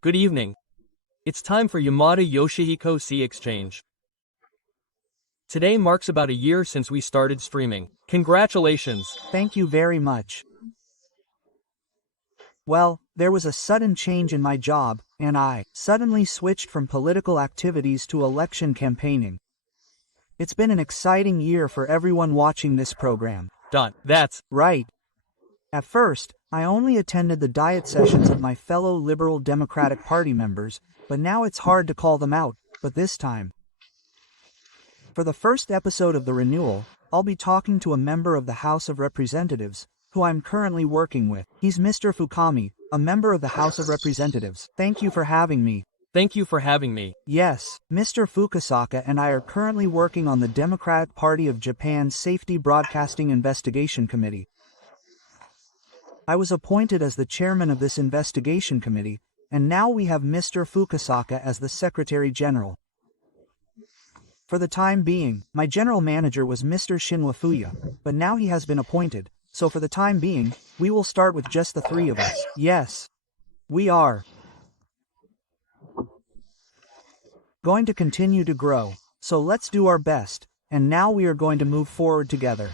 Good evening. It's time for Yamada Yoshihiko Sea Exchange. Today marks about a year since we started streaming. Congratulations. Thank you very much. Well, there was a sudden change in my job, and I suddenly switched from political activities to election campaigning. It's been an exciting year for everyone watching this program. That's right. At first, I only attended the diet sessions of my fellow Liberal Democratic Party members, but now it's hard to call them out, but this time. For the first episode of the renewal, I'll be talking to a member of the House of Representatives, who I'm currently working with. He's Mr. Fukami, a member of the House of Representatives. Thank you for having me. Thank you for having me. Yes, Mr. Fukusaka and I are currently working on the Democratic Party of Japan's Safety Broadcasting Investigation Committee. I was appointed as the chairman of this investigation committee, and now we have Mr. Fukusaka as the Secretary General. For the time being, my general manager was Mr. Shinwafuya, but now he has been appointed, so for the time being, we will start with just the three of us. Yes, we are going to continue to grow, so let's do our best, and now we are going to move forward together.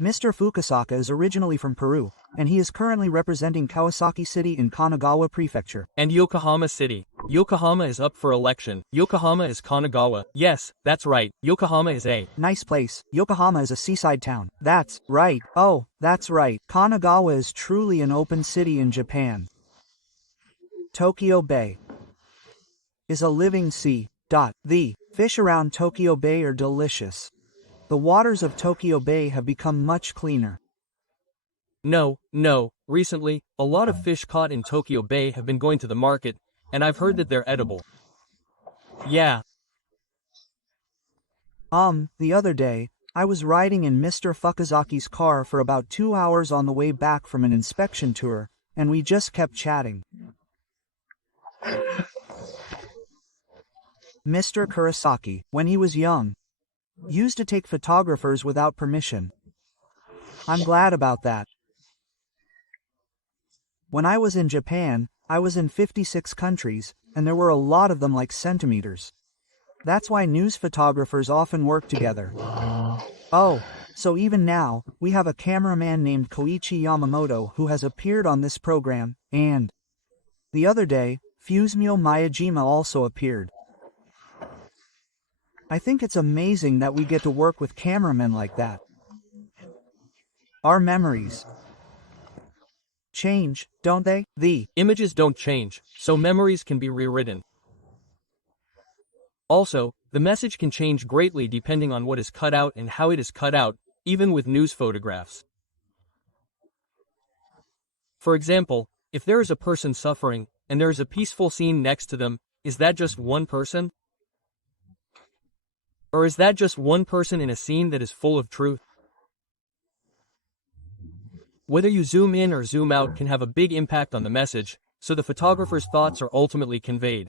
Mr. Fukusaka is originally from Peru, and he is currently representing Kawasaki City in Kanagawa Prefecture. And Yokohama City. Yokohama is up for election. Yokohama is Kanagawa. Yes, that's right. Yokohama is a nice place. Yokohama is a seaside town. That's right. Oh, that's right. Kanagawa is truly an open city in Japan. Tokyo Bay is a living sea. The fish around Tokyo Bay are delicious. The waters of Tokyo Bay have become much cleaner. No. Recently, a lot of fish caught in Tokyo Bay have been going to the market, and I've heard that they're edible. Yeah. The other day, I was riding in Mr. Fukazaki's car for about 2 hours on the way back from an inspection tour, and we just kept chatting. Mr. Kurosaki, when he was young, used to take photographers without permission. I'm glad about that. When I was in Japan, I was in 56 countries, and there were a lot of them like centimeters. That's why news photographers often work together. Oh, so even now, we have a cameraman named Koichi Yamamoto who has appeared on this program, and the other day, Fusumio Miyajima also appeared. I think it's amazing that we get to work with cameramen like that. Our memories change, don't they? The images don't change, so memories can be rewritten. Also, the message can change greatly depending on what is cut out and how it is cut out, even with news photographs. For example, if there is a person suffering, and there is a peaceful scene next to them, is that just one person? Or is that just one person in a scene that is full of truth? Whether you zoom in or zoom out can have a big impact on the message, so the photographer's thoughts are ultimately conveyed.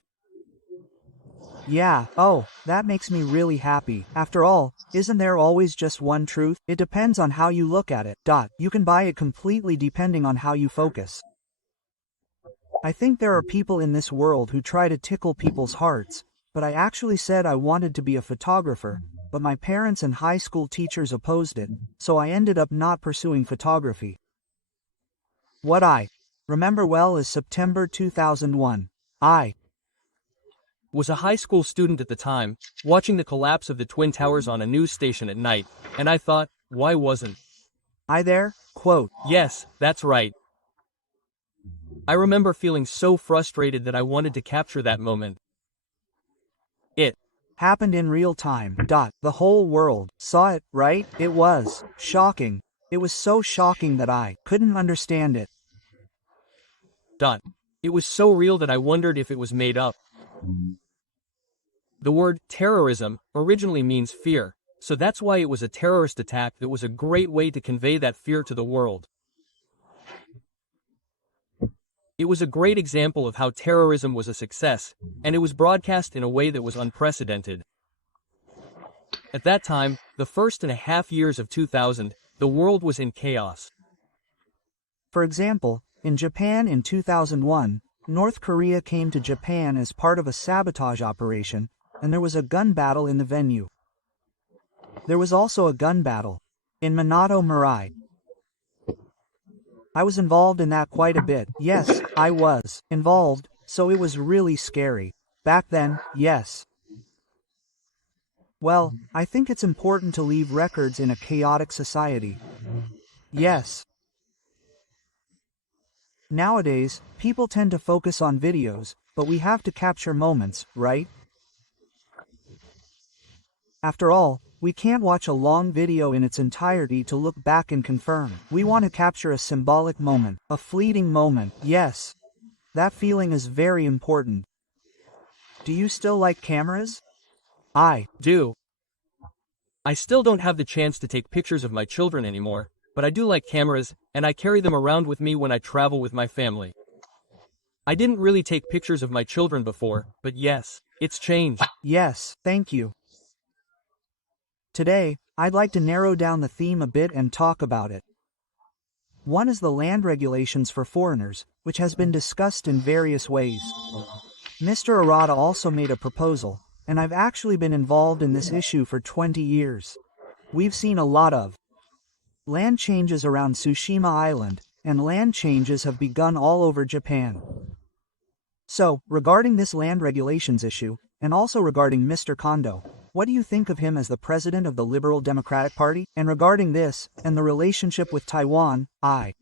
Yeah, oh, that makes me really happy. After all, isn't there always just one truth? It depends on how you look at it. You can buy it completely depending on how you focus. I think there are people in this world who try to tickle people's hearts, but I actually said I wanted to be a photographer, but my parents and high school teachers opposed it, so I ended up not pursuing photography. What I remember well is September 2001. I was a high school student at the time, watching the collapse of the Twin Towers on a news station at night, and I thought, why wasn't I there? Quote. Yes, that's right. I remember feeling so frustrated that I wanted to capture that moment. It happened in real time. The whole world saw it, right? It was shocking. It was so shocking that I couldn't understand it. It was so real that I wondered if it was made up. The word terrorism originally means fear, so that's why it was a terrorist attack that was a great way to convey that fear to the world. It was a great example of how terrorism was a success, and it was broadcast in a way that was unprecedented. At that time, the 1.5 years of 2000, the world was in chaos. For example, In Japan in 2001, North Korea came to Japan as part of a sabotage operation, and there was a gun battle in the venue. There was also a gun battle in Minato Mirai. I was involved in that quite a bit. Yes, I was involved, so it was really scary. Back then, yes. Well, I think it's important to leave records in a chaotic society. Yes. Nowadays, people tend to focus on videos, but we have to capture moments, right? After all, we can't watch a long video in its entirety to look back and confirm. We want to capture a symbolic moment, a fleeting moment. Yes. That feeling is very important. Do you still like cameras? I do. I still don't have the chance to take pictures of my children anymore, but I do like cameras, and I carry them around with me when I travel with my family. I didn't really take pictures of my children before, but yes, it's changed. Yes, thank you. Today, I'd like to narrow down the theme a bit and talk about it. One is the land regulations for foreigners, which has been discussed in various ways. Mr. Arata also made a proposal, and I've actually been involved in this issue for 20 years. We've seen a lot of land changes around Tsushima Island, and land changes have begun all over Japan. So, regarding this land regulations issue, and also regarding Mr. Kondo, what do you think of him as the president of the Liberal Democratic Party? And regarding this, and the relationship with Taiwan, I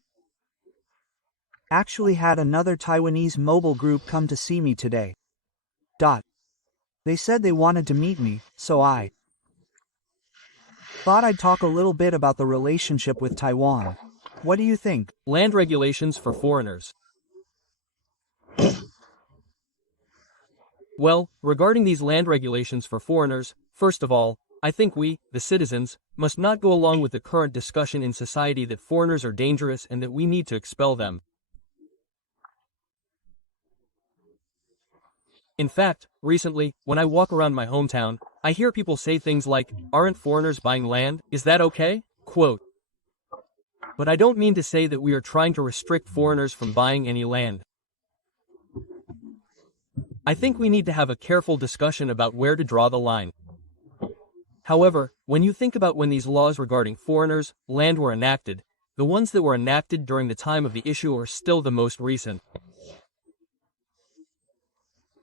actually had another Taiwanese mobile group come to see me today. They said they wanted to meet me, so I thought I'd talk a little bit about the relationship with Taiwan. What do you think? Land regulations for foreigners. Well, regarding these land regulations for foreigners, first of all, I think we, the citizens, must not go along with the current discussion in society that foreigners are dangerous and that we need to expel them. In fact, recently, when I walk around my hometown, I hear people say things like, "Aren't foreigners buying land? Is that okay?" Quote. But I don't mean to say that we are trying to restrict foreigners from buying any land. I think we need to have a careful discussion about where to draw the line. However, when you think about when these laws regarding foreigners' land were enacted, the ones that were enacted during the time of the issue are still the most recent.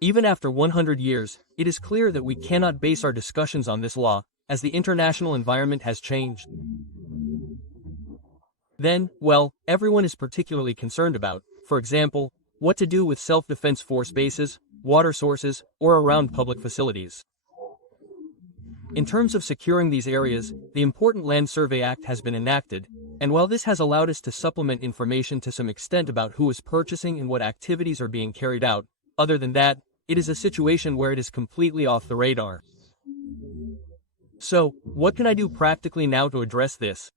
Even after 100 years, it is clear that we cannot base our discussions on this law, as the international environment has changed. Then, well, everyone is particularly concerned about, for example, what to do with self-defense force bases, water sources, or around public facilities. In terms of securing these areas, the Important Land Survey Act has been enacted, and while this has allowed us to supplement information to some extent about who is purchasing and what activities are being carried out, other than that, it is a situation where it is completely off the radar. So, what can I do practically now to address this?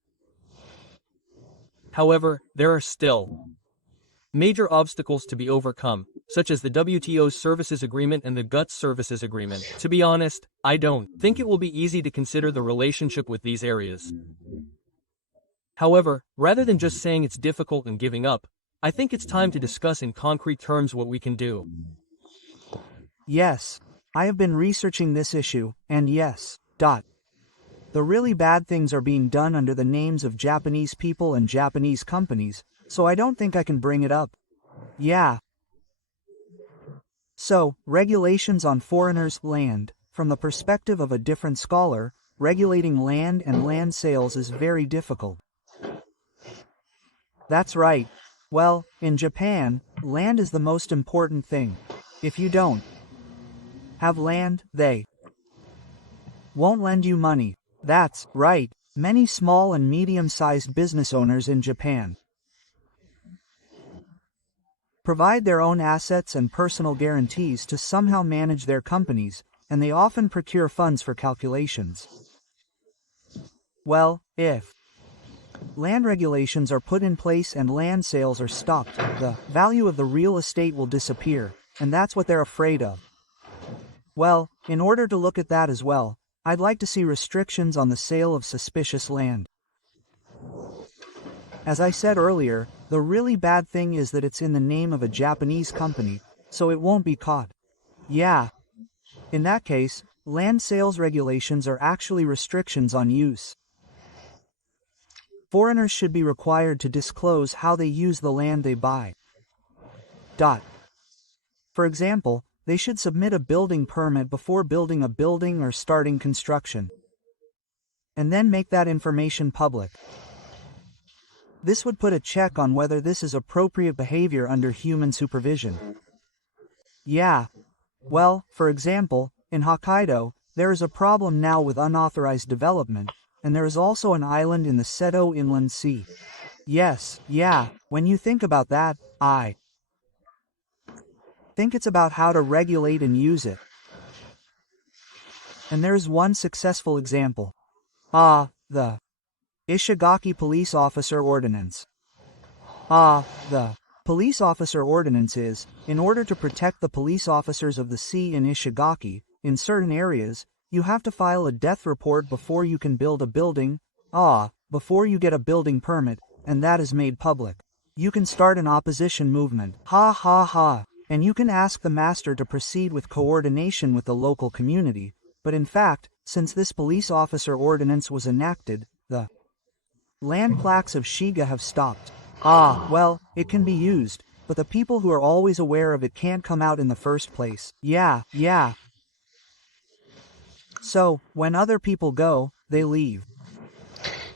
However, there are still major obstacles to be overcome, such as the WTO's Services Agreement and the GUTS Services Agreement. To be honest, I don't think it will be easy to consider the relationship with these areas. However, rather than just saying it's difficult and giving up, I think it's time to discuss in concrete terms what we can do. Yes, I have been researching this issue, and yes, the really bad things are being done under the names of Japanese people and Japanese companies, so I don't think I can bring it up. Yeah. So, regulations on foreigners' land. From the perspective of a different scholar, regulating land and land sales is very difficult. That's right. Well, in Japan, land is the most important thing. If you don't have land, they won't lend you money. That's right. Many small and medium-sized business owners in Japan provide their own assets and personal guarantees to somehow manage their companies, and they often procure funds for calculations. Well, if land regulations are put in place and land sales are stopped, the value of the real estate will disappear, and that's what they're afraid of. Well, in order to look at that as well, I'd like to see restrictions on the sale of suspicious land. As I said earlier, The really bad thing is that it's in the name of a Japanese company, so it won't be caught. Yeah. In that case, land sales regulations are actually restrictions on use. Foreigners should be required to disclose how they use the land they buy. For example, they should submit a building permit before building a building or starting construction, and then make that information public. This would put a check on whether this is appropriate behavior under human supervision. Yeah. Well, for example, in Hokkaido, there is a problem now with unauthorized development, and there is also an island in the Seto Inland Sea. Yes, yeah, when you think about that, I think it's about how to regulate and use it. And there's one successful example. The Ishigaki Police Officer Ordinance. The Police Officer Ordinance is, in order to protect the police officers of the sea in Ishigaki, in certain areas, you have to file a death report before you can build a building, before you get a building permit, and that is made public. You can start an opposition movement, and you can ask the master to proceed with coordination with the local community, but in fact, since this police officer ordinance was enacted, the land plaques of Shiga have stopped. Well, it can be used, but the people who are always aware of it can't come out in the first place. Yeah. So, when other people go, they leave.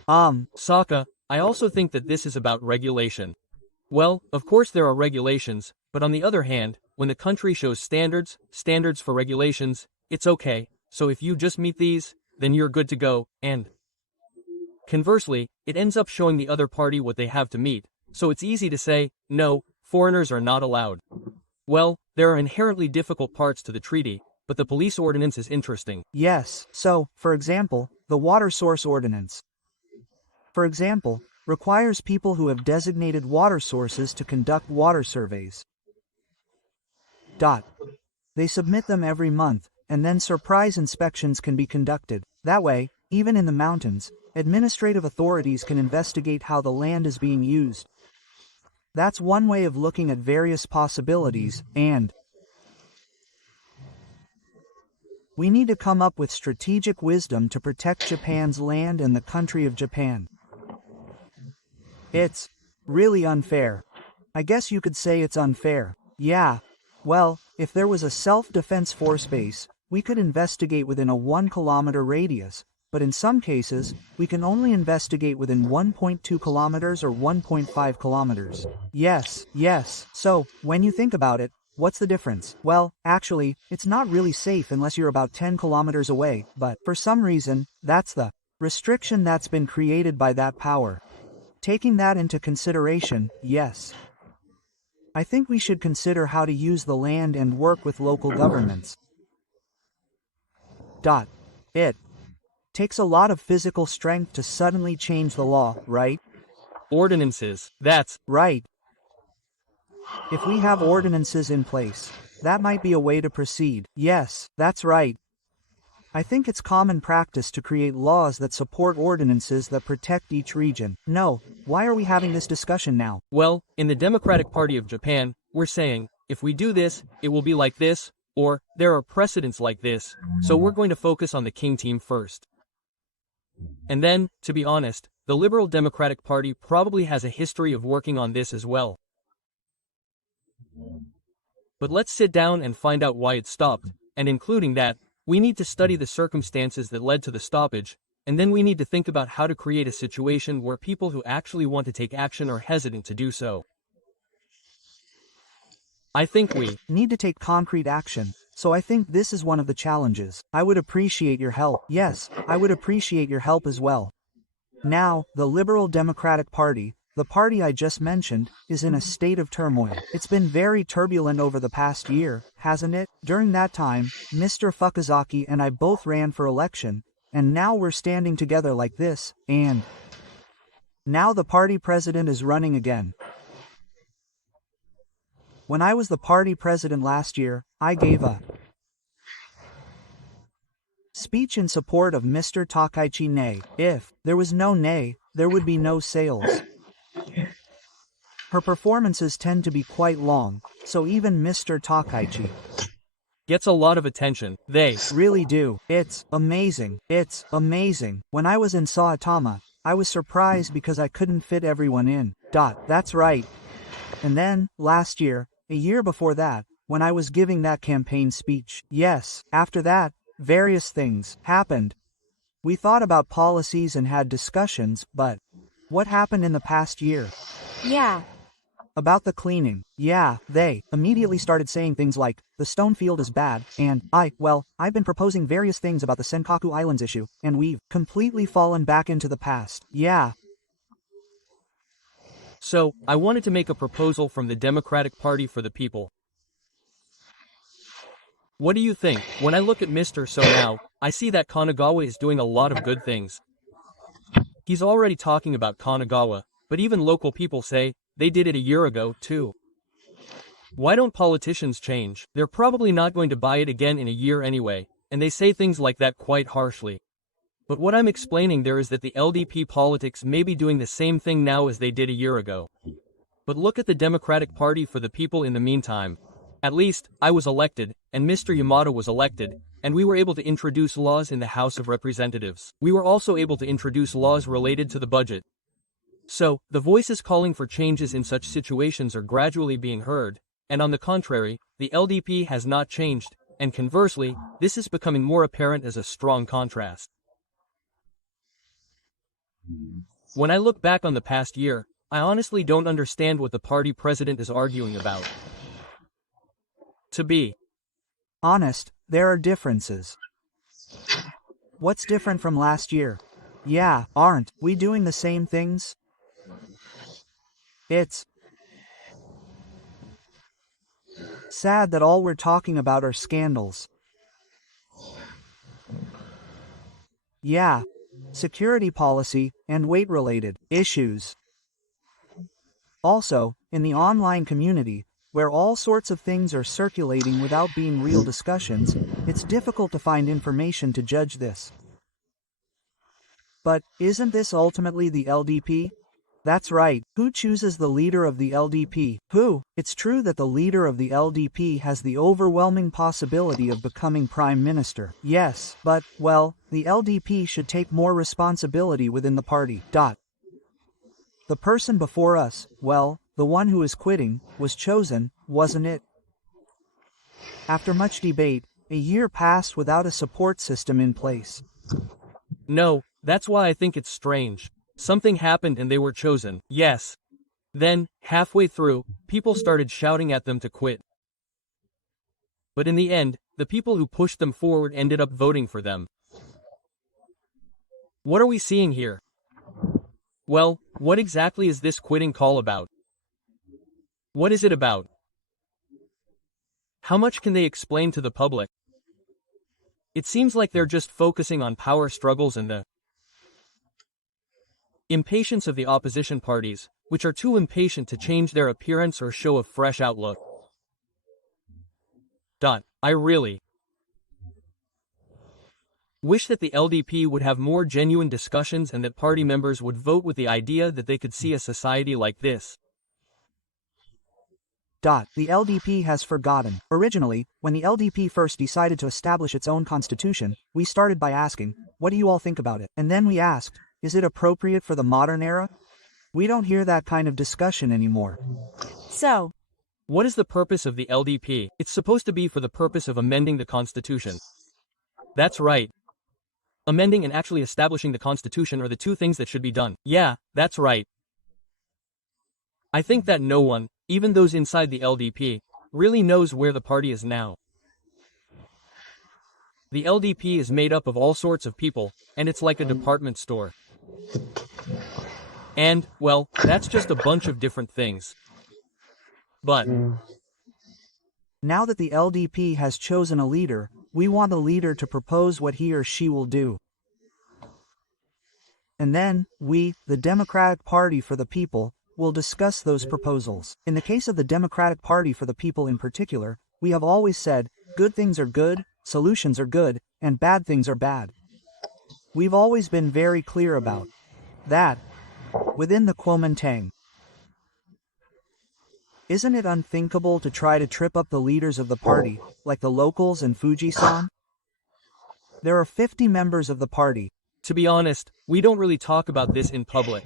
Sokka, I also think that this is about regulation. Well, of course there are regulations, but on the other hand, when the country shows standards for regulations, it's okay, so if you just meet these, then you're good to go, and conversely, it ends up showing the other party what they have to meet, so it's easy to say, no, foreigners are not allowed. Well, there are inherently difficult parts to the treaty, but the police ordinance is interesting. Yes, so, for example, the water source ordinance, for example, requires people who have designated water sources to conduct water surveys. They submit them every month, and then surprise inspections can be conducted. That way, even in the mountains, administrative authorities can investigate how the land is being used. That's one way of looking at various possibilities, and we need to come up with strategic wisdom to protect Japan's land and the country of Japan. It's really unfair. I guess you could say it's unfair. Yeah. Well, if there was a self-defense force base, we could investigate within a 1-kilometer radius, but in some cases, we can only investigate within 1.2 kilometers or 1.5 kilometers. Yes. So, when you think about it, what's the difference? Well, actually, it's not really safe unless you're about 10 kilometers away, but for some reason, that's the restriction that's been created by that power. Taking that into consideration, yes. I think we should consider how to use the land and work with local governments. It takes a lot of physical strength to suddenly change the law, right? Ordinances, that's right. If we have ordinances in place, that might be a way to proceed. Yes, that's right. I think it's common practice to create laws that support ordinances that protect each region. No, why are we having this discussion now? Well, in the Democratic Party of Japan, we're saying, if we do this, it will be like this, or there are precedents like this, so we're going to focus on the King team first. And then, to be honest, the Liberal Democratic Party probably has a history of working on this as well. But let's sit down and find out why it stopped, and including that, we need to study the circumstances that led to the stoppage, and then we need to think about how to create a situation where people who actually want to take action are hesitant to do so. I think we need to take concrete action, so I think this is one of the challenges. I would appreciate your help. Yes, I would appreciate your help as well. Now, the Liberal Democratic Party, the party I just mentioned, is in a state of turmoil. It's been very turbulent over the past year, hasn't it? During that time, Mr. Fukuzaki and I both ran for election, and now we're standing together like this, and now the party president is running again. When I was the party president last year, I gave a speech in support of Mr. Takaichi Nei. If there was no Nei, there would be no sales. Her performances tend to be quite long, so even Mr. Takaichi Gets a lot of attention. They really do. It's amazing. It's amazing. When I was in Saitama, I was surprised because I couldn't fit everyone in. That's right. And then, last year, a year before that, when I was giving that campaign speech, yes, after that, various things happened. We thought about policies and had discussions, but what happened in the past year? Yeah. About the cleaning. Yeah, they immediately started saying things like, the stone field is bad, and I've been proposing various things about the Senkaku Islands issue, and we've completely fallen back into the past. Yeah. So, I wanted to make a proposal from the Democratic Party for the People. What do you think? When I look at Mr. So now, I see that Kanagawa is doing a lot of good things. He's already talking about Kanagawa, but even local people say, they did it a year ago, too. Why don't politicians change? They're probably not going to buy it again in a year anyway, and they say things like that quite harshly. But what I'm explaining there is that the LDP politics may be doing the same thing now as they did a year ago. But look at the Democratic Party for the People in the meantime. At least, I was elected, and Mr. Yamada was elected, and we were able to introduce laws in the House of Representatives. We were also able to introduce laws related to the budget. So, the voices calling for changes in such situations are gradually being heard, and on the contrary, the LDP has not changed, and conversely, this is becoming more apparent as a strong contrast. When I look back on the past year, I honestly don't understand what the party president is arguing about. To be honest, there are differences. What's different from last year? Yeah, aren't we doing the same things? It's sad that all we're talking about are scandals. Yeah, security policy and weight-related issues. Also, in the online community, where all sorts of things are circulating without being real discussions, it's difficult to find information to judge this. But isn't this ultimately the LDP? That's right. Who chooses the leader of the LDP? Who? It's true that the leader of the LDP has the overwhelming possibility of becoming prime minister. Yes, but, well, the LDP should take more responsibility within the party. The person before us, well, the one who is quitting, was chosen, wasn't it? After much debate, a year passed without a support system in place. No, that's why I think it's strange. Something happened and they were chosen, yes. Then, halfway through, people started shouting at them to quit. But in the end, the people who pushed them forward ended up voting for them. What are we seeing here? Well, what exactly is this quitting call about? What is it about? How much can they explain to the public? It seems like they're just focusing on power struggles and the impatience of the opposition parties, which are too impatient to change their appearance or show a fresh outlook. I really wish that the LDP would have more genuine discussions and that party members would vote with the idea that they could see a society like this. The LDP has forgotten. Originally, when the LDP first decided to establish its own constitution, we started by asking, what do you all think about it? And then we asked, is it appropriate for the modern era? We don't hear that kind of discussion anymore. So, what is the purpose of the LDP? It's supposed to be for the purpose of amending the Constitution. That's right. Amending and actually establishing the Constitution are the two things that should be done. Yeah, that's right. I think that no one, even those inside the LDP, really knows where the party is now. The LDP is made up of all sorts of people, and it's like a department store. And, well, that's just a bunch of different things. But now that the LDP has chosen a leader, we want the leader to propose what he or she will do. And then, we, the Democratic Party for the People, will discuss those proposals. In the case of the Democratic Party for the People in particular, we have always said, good things are good, solutions are good, and bad things are bad. We've always been very clear about that within the Kuomintang. Isn't it unthinkable to try to trip up the leaders of the party, like the locals and Fuji-san? There are 50 members of the party. To be honest, we don't really talk about this in public.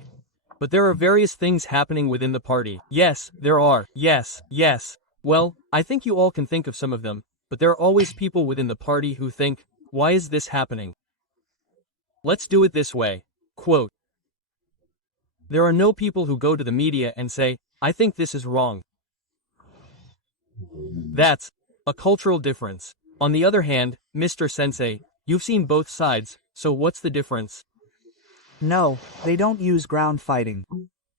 But there are various things happening within the party. Yes, there are. Yes. Well, I think you all can think of some of them, but there are always people within the party who think, why is this happening? Let's do it this way. Quote, there are no people who go to the media and say, I think this is wrong. That's a cultural difference. On the other hand, Mr. Sensei, you've seen both sides, so what's the difference? No, they don't use ground fighting.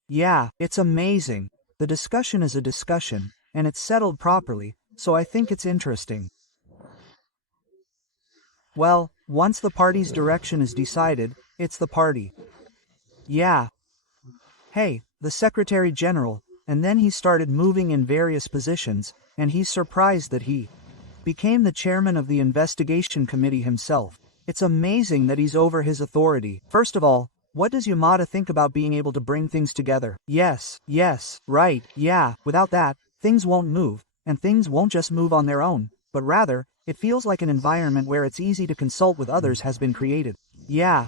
Yeah, it's amazing. The discussion is a discussion, and it's settled properly, so I think it's interesting. Well, once the party's direction is decided, it's the party. Yeah. Hey, the Secretary General, and then he started moving in various positions, and he's surprised that he became the chairman of the investigation committee himself. It's amazing that he's over his authority. First of all, what does Yamada think about being able to bring things together? Yes, right, yeah, without that, things won't move, and things won't just move on their own, but rather, it feels like an environment where it's easy to consult with others has been created. Yeah.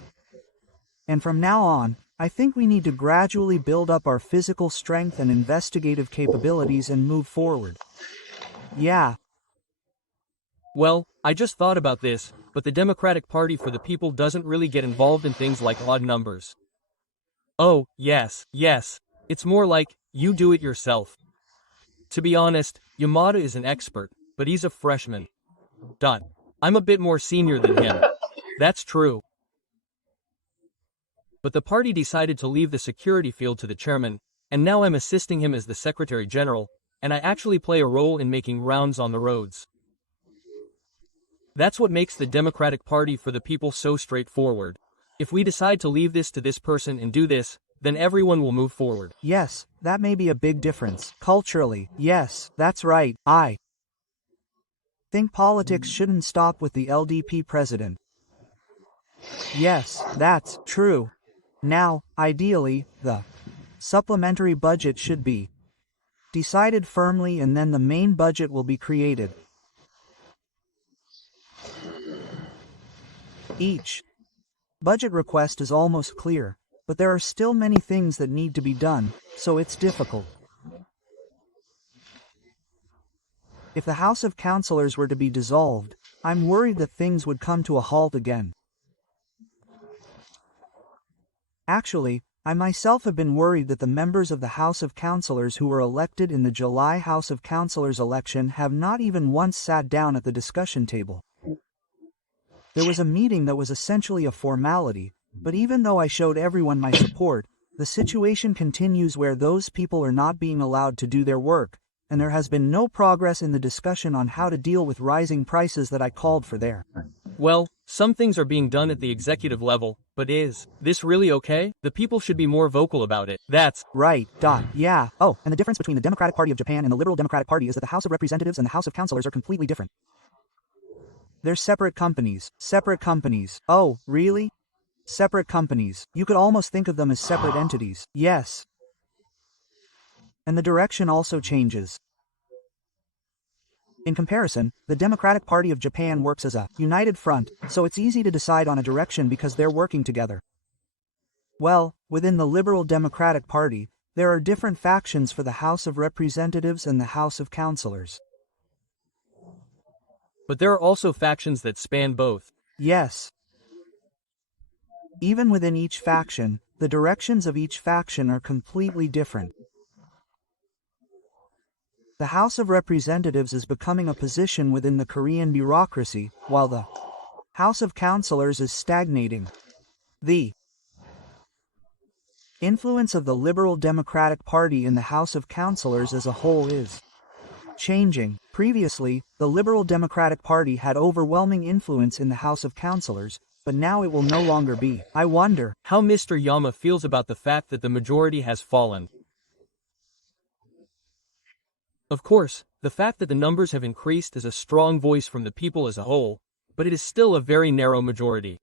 And from now on, I think we need to gradually build up our physical strength and investigative capabilities and move forward. Yeah. Well, I just thought about this, but the Democratic Party for the People doesn't really get involved in things like odd numbers. Oh, yes, it's more like, you do it yourself. To be honest, Yamada is an expert, but he's a freshman. I'm a bit more senior than him. That's true. But the party decided to leave the security field to the chairman, and now I'm assisting him as the Secretary General, and I actually play a role in making rounds on the roads. That's what makes the Democratic Party for the People so straightforward. If we decide to leave this to this person and do this, then everyone will move forward. Yes, that may be a big difference. Culturally, yes, that's right. I think politics shouldn't stop with the LDP president. Yes, that's true. Now, ideally, the supplementary budget should be decided firmly and then the main budget will be created. Each budget request is almost clear, but there are still many things that need to be done, so it's difficult. If the House of Councillors were to be dissolved, I'm worried that things would come to a halt again. Actually, I myself have been worried that the members of the House of Councillors who were elected in the July House of Councillors election have not even once sat down at the discussion table. There was a meeting that was essentially a formality, but even though I showed everyone my support, the situation continues where those people are not being allowed to do their work, and there has been no progress in the discussion on how to deal with rising prices that I called for there. Well, some things are being done at the executive level, but is this really okay? The people should be more vocal about it. That's right. Yeah. Oh, and the difference between the Democratic Party of Japan and the Liberal Democratic Party is that the House of Representatives and the House of Councillors are completely different. They're separate companies. Oh, really? Separate companies. You could almost think of them as separate entities. Yes. And the direction also changes. In comparison, the Democratic Party of Japan works as a united front, so it's easy to decide on a direction because they're working together. Well, within the Liberal Democratic Party, there are different factions for the House of Representatives and the House of Councillors. But there are also factions that span both. Yes. Even within each faction, the directions of each faction are completely different. The House of Representatives is becoming a position within the Korean bureaucracy, while the House of Councillors is stagnating. The influence of the Liberal Democratic Party in the House of Councillors as a whole is changing. Previously, the Liberal Democratic Party had overwhelming influence in the House of Councillors, but now it will no longer be. I wonder how Mr. Yama feels about the fact that the majority has fallen. Of course, the fact that the numbers have increased is a strong voice from the people as a whole, but it is still a very narrow majority.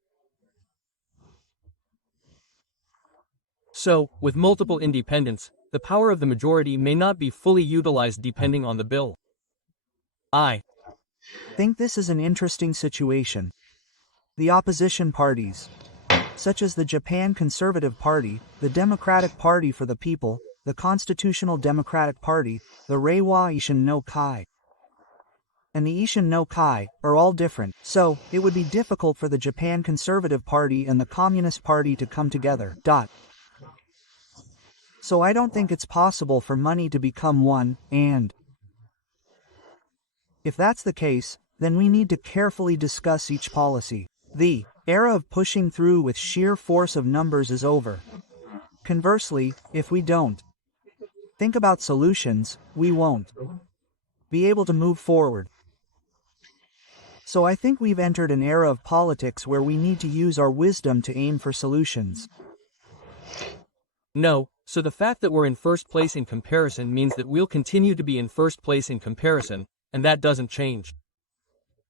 So, with multiple independents, the power of the majority may not be fully utilized depending on the bill. I think this is an interesting situation. The opposition parties, such as the Japan Conservative Party, the Democratic Party for the People, the Constitutional Democratic Party, the Reiwa Ishin no Kai, and the Ishin no Kai, are all different, so it would be difficult for the Japan Conservative Party and the Communist Party to come together. So I don't think it's possible for money to become one, and if that's the case, then we need to carefully discuss each policy. The era of pushing through with sheer force of numbers is over. Conversely, if we don't think about solutions, we won't be able to move forward. So I think we've entered an era of politics where we need to use our wisdom to aim for solutions. No, so the fact that we're in first place in comparison means that we'll continue to be in first place in comparison, and that doesn't change.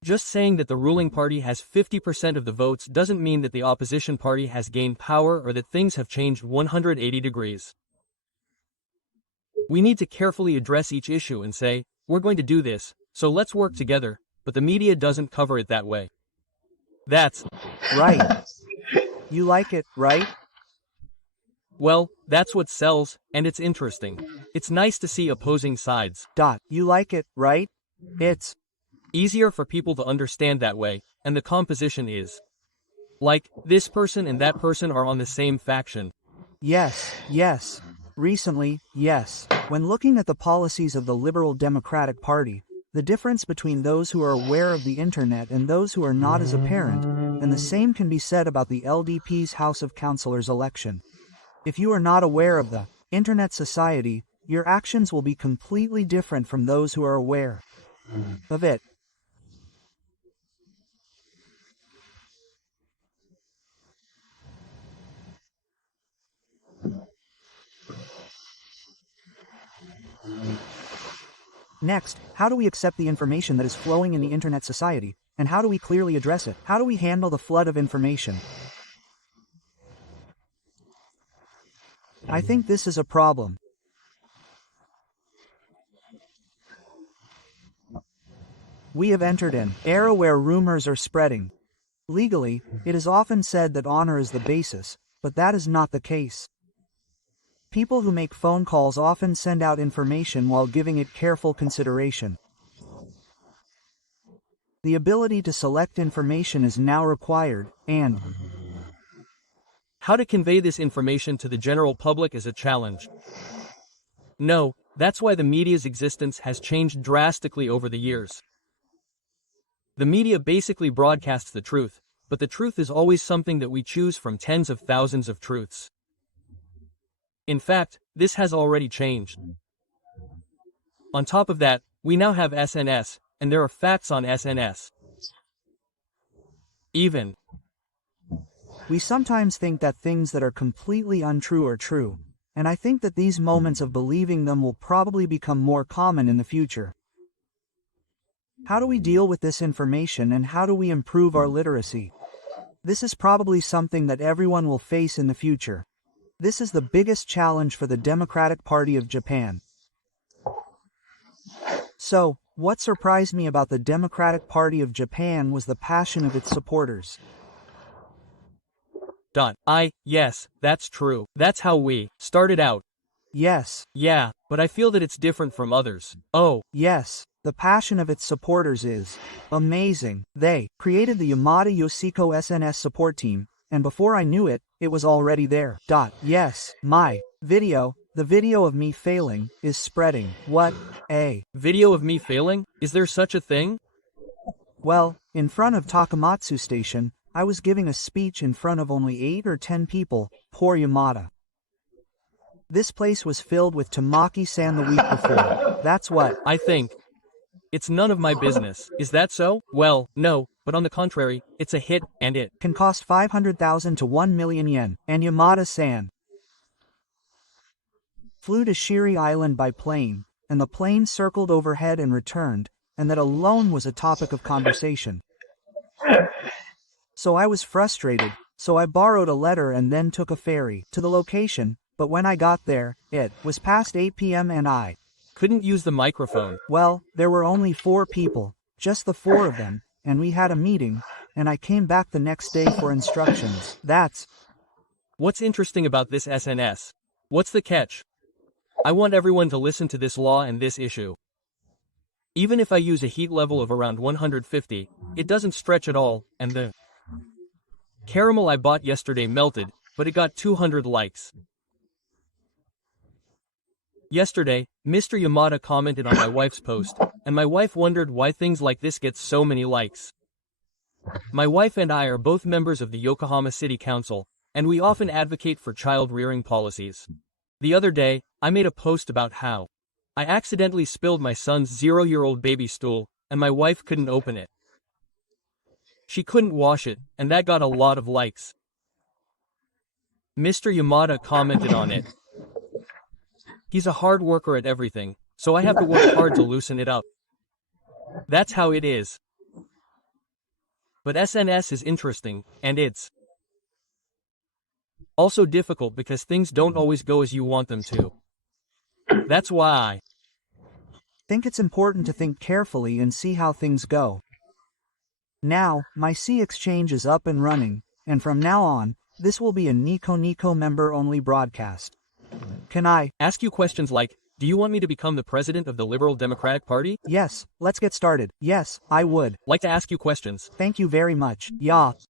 Just saying that the ruling party has 50% of the votes doesn't mean that the opposition party has gained power or that things have changed 180 degrees. We need to carefully address each issue and say, we're going to do this, so let's work together, but the media doesn't cover it that way. That's right. You like it, right? Well, that's what sells, and it's interesting. It's nice to see opposing sides. You like it, right? It's easier for people to understand that way, and the composition is like, this person and that person are on the same faction. Yes. Recently, yes. When looking at the policies of the Liberal Democratic Party, the difference between those who are aware of the internet and those who are not is apparent, and the same can be said about the LDP's House of Councillors election. If you are not aware of the internet society, your actions will be completely different from those who are aware of it. Next, how do we accept the information that is flowing in the internet society, and how do we clearly address it? How do we handle the flood of information? I think this is a problem. We have entered an era where rumors are spreading. Legally, it is often said that honor is the basis, but that is not the case. People who make phone calls often send out information while giving it careful consideration. The ability to select information is now required, and how to convey this information to the general public is a challenge. No, that's why the media's existence has changed drastically over the years. The media basically broadcasts the truth, but the truth is always something that we choose from tens of thousands of truths. In fact, this has already changed. On top of that, we now have SNS, and there are facts on SNS. We sometimes think that things that are completely untrue are true, and I think that these moments of believing them will probably become more common in the future. How do we deal with this information and how do we improve our literacy? This is probably something that everyone will face in the future. This is the biggest challenge for the Democratic Party of Japan. So, what surprised me about the Democratic Party of Japan was the passion of its supporters. Yes, that's true. That's how we started out. Yes. Yeah, but I feel that it's different from others. Oh. Yes, the passion of its supporters is amazing. They created the Yamada Yoshiko SNS support team, and before I knew it, it was already there. Yes, my video, the video of me failing, is spreading. What? A video of me failing? Is there such a thing? Well, in front of Takamatsu Station, I was giving a speech in front of only 8 or 10 people, poor Yamada. This place was filled with Tamaki-san the week before. That's what I think. It's none of my business. Is that so? Well, no, but on the contrary, it's a hit, and it can cost 500,000 to 1 million yen, and Yamada-san flew to Shiri Island by plane, and the plane circled overhead and returned, and that alone was a topic of conversation. So I was frustrated, So I borrowed a letter and then took a ferry to the location, but when I got there, it was past 8 p.m. and I couldn't use the microphone. Well, there were only 4 people, just the 4 of them, and we had a meeting, and I came back the next day for instructions. That's What's interesting about this SNS? What's the catch? I want everyone to listen to this law and this issue. Even if I use a heat level of around 150, it doesn't stretch at all, and the caramel I bought yesterday melted, but it got 200 likes. Yesterday, Mr. Yamada commented on my wife's post, and my wife wondered why things like this get so many likes. My wife and I are both members of the Yokohama City Council, and we often advocate for child-rearing policies. The other day, I made a post about how I accidentally spilled my son's 0-year-old baby stool, and my wife couldn't open it. She couldn't wash it, and that got a lot of likes. Mr. Yamada commented on it. He's a hard worker at everything, so I have to work hard to loosen it up. That's how it is. But SNS is interesting, and it's also difficult because things don't always go as you want them to. That's why I think it's important to think carefully and see how things go. Now, my C exchange is up and running, and from now on, this will be a Nico Nico member-only broadcast. Can I ask you questions like, do you want me to become the president of the Liberal Democratic Party? Yes, let's get started. Yes, I would. Like to ask you questions. Thank you very much. Yeah.